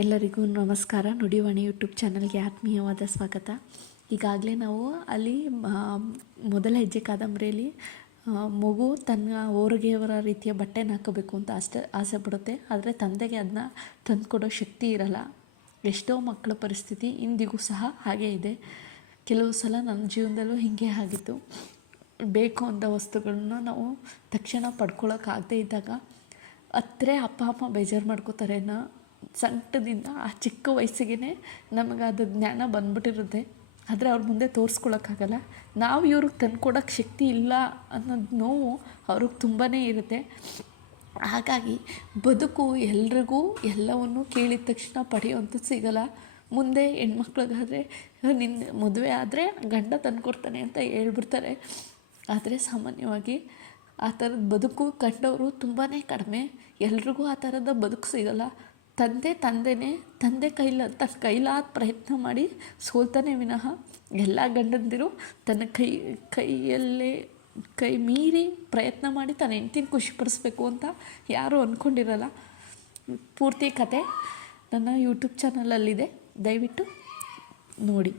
ಎಲ್ಲರಿಗೂ ನಮಸ್ಕಾರ. ನುಡಿವಾಣಿ ಯೂಟ್ಯೂಬ್ ಚಾನಲ್ಗೆ ಆತ್ಮೀಯವಾದ ಸ್ವಾಗತ. ಈಗಾಗಲೇ ನಾವು ಅಲ್ಲಿ ಮೊದಲ ಹೆಜ್ಜೆ ಕಾದಂಬರಿಯಲ್ಲಿ ಮಗು ತನ್ನ ಓರಿಗೆಯವರ ರೀತಿಯ ಬಟ್ಟೆನ ಹಾಕೋಬೇಕು ಅಂತ ಆಸೆ ಪಡುತ್ತೆ. ಆದರೆ ತಂದೆಗೆ ಅದನ್ನ ತಂದುಕೊಡೋ ಶಕ್ತಿ ಇರಲ್ಲ. ಎಷ್ಟೋ ಮಕ್ಕಳ ಪರಿಸ್ಥಿತಿ ಇಂದಿಗೂ ಸಹ ಹಾಗೇ ಇದೆ. ಕೆಲವು ಸಲ ನನ್ನ ಜೀವನದಲ್ಲೂ ಹೀಗೆ ಆಗಿತ್ತು. ಬೇಕು ಅಂದ ವಸ್ತುಗಳನ್ನ ನಾವು ತಕ್ಷಣ ಪಡ್ಕೊಳ್ಳೋಕ್ಕಾಗದೇ ಇದ್ದಾಗ ಹತ್ತಿರ ಅಪ್ಪ ಅಮ್ಮ ಬೇಜಾರು ಮಾಡ್ಕೋತಾರೆ. ಸಂಕಟದಿಂದ ಆ ಚಿಕ್ಕ ವಯಸ್ಸಿಗೆ ನಮಗೆ ಅದು ಜ್ಞಾನ ಬಂದ್ಬಿಟ್ಟಿರುತ್ತೆ. ಆದರೆ ಅವ್ರ ಮುಂದೆ ತೋರಿಸ್ಕೊಳಕ್ಕಾಗಲ್ಲ. ನಾವು ಇವ್ರಿಗೆ ತಂದ್ಕೊಡೋಕ್ಕೆ ಶಕ್ತಿ ಇಲ್ಲ ಅನ್ನೋದು ನೋವು ಅವ್ರಿಗೆ ತುಂಬಾ ಇರುತ್ತೆ. ಹಾಗಾಗಿ ಬದುಕು ಎಲ್ರಿಗೂ ಎಲ್ಲವನ್ನು ಕೇಳಿದ ತಕ್ಷಣ ಪಡೆಯುವಂಥದ್ದು ಸಿಗಲ್ಲ. ಮುಂದೆ ಹೆಣ್ಮಕ್ಳಿಗಾದರೆ ನಿನ್ನ ಮದುವೆ ಆದರೆ ಗಂಡ ತಂದುಕೊಡ್ತಾನೆ ಅಂತ ಹೇಳ್ಬಿಡ್ತಾರೆ. ಆದರೆ ಸಾಮಾನ್ಯವಾಗಿ ಆ ಥರದ ಬದುಕು ಕಂಡವರು ತುಂಬಾ ಕಡಿಮೆ. ಎಲ್ರಿಗೂ ಆ ಥರದ ಬದುಕು ಸಿಗಲ್ಲ. ತಂದೆನೇ ತನ್ನ ಕೈಲಾದ ಪ್ರಯತ್ನ ಮಾಡಿ ಸೋಲ್ತಾನೆ ವಿನಃ ಎಲ್ಲ ಗಂಡಂದಿರು ತನ್ನ ಕೈ ಮೀರಿ ಪ್ರಯತ್ನ ಮಾಡಿ ತನ್ನ ಹೆಂಡ್ತಿನ ಖುಷಿಪಡಿಸ್ಬೇಕು ಅಂತ ಯಾರೂ ಅಂದ್ಕೊಂಡಿರಲ್ಲ. ಪೂರ್ತಿ ಕತೆ ನನ್ನ ಯೂಟ್ಯೂಬ್ ಚಾನಲಲ್ಲಿದೆ, ದಯವಿಟ್ಟು ನೋಡಿ.